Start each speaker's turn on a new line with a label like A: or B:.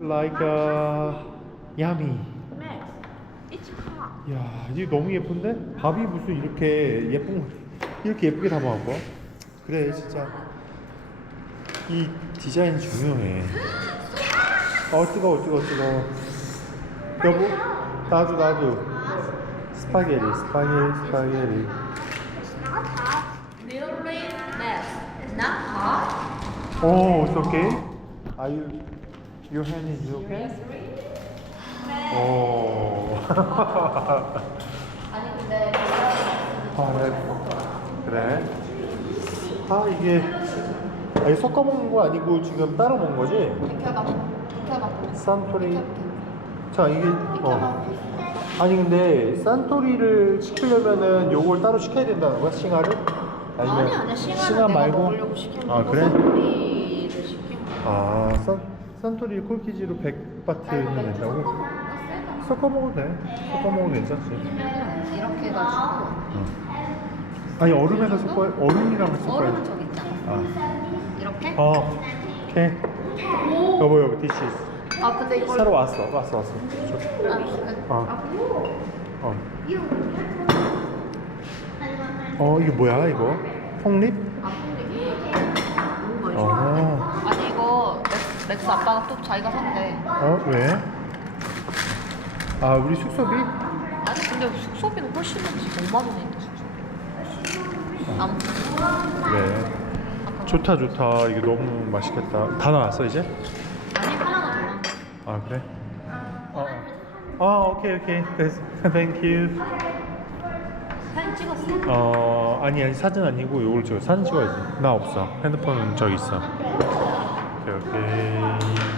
A: like uh, yummy.
B: Max, it's hot.
A: 야, 이게 너무 예쁜데? 밥이 무슨 이렇게 예쁜 거- 이렇게 예쁘게 담아갖고? 그래, 진짜 이 디자인 중요해. 어 뜨거워, 뜨거워, 뜨거워. 여보, 나도 나도. 스파게티, 스파게티, 스파게티.
B: It's not hot. Really, Max, it's not hot.
A: 오, it's okay. Are you? Your hand is okay? 오.
B: 아니 근데
A: 아, 네. 그래. 아, 이게, 아, 이게 섞어 먹는 거 아니고 지금 따로 먹는 거지?
B: 비켜봐, 비켜봐.
A: 산토리. 자, 이게, 어. 아니, 근데 산토리를 시키려면은 요걸 따로 시켜야 된다는 거야? 싱하를? 아니
B: 아니야 싱하
A: 말고?
B: 먹으려고 시킨
A: 아, 그래?
B: 산토리를 시킨 거.
A: 아, 산, 산토리 콜키지로 100바트 는 된다고? 섞어 먹어도 돼. 섞어 먹어도 괜찮지.
B: 이렇게 해가지고
A: 아니, 얼음에다 섞어, 얼음이랑 섞어야
B: 얼음은 저기 있잖아.
A: 아.
B: 이렇게?
A: 어, 오케이. 여보, 여보, 디시.
B: 아 근데 이걸
A: 새로 왔어, 왔어, 왔어.
B: 아, 그-
A: 어. 어. 어, 이게 뭐야, 이거? 폭립?
B: 아 맥- 맥스 아빠가 또 자기가 산대.
A: 어, 왜? 아, 우리 숙소비?
B: 아니 근데 숙소비는 훨씬 많지 5만 원인데 숙소비. 아무튼
A: 네. 좋다, 좋다. 이게 너무 맛있겠다. 다 나왔어, 이제?
B: 아니 하나가 더 나은
A: 아, 그래? 어. 어, 어 오케이, 오케이. 됐어. Thank you.
B: 사진 찍었어.
A: 어, 아니, 아니, 사진 아니고 이걸 찍어. 사진 찍어야지. 나 없어. 핸드폰은 저기 있어. 오케이, 오케이.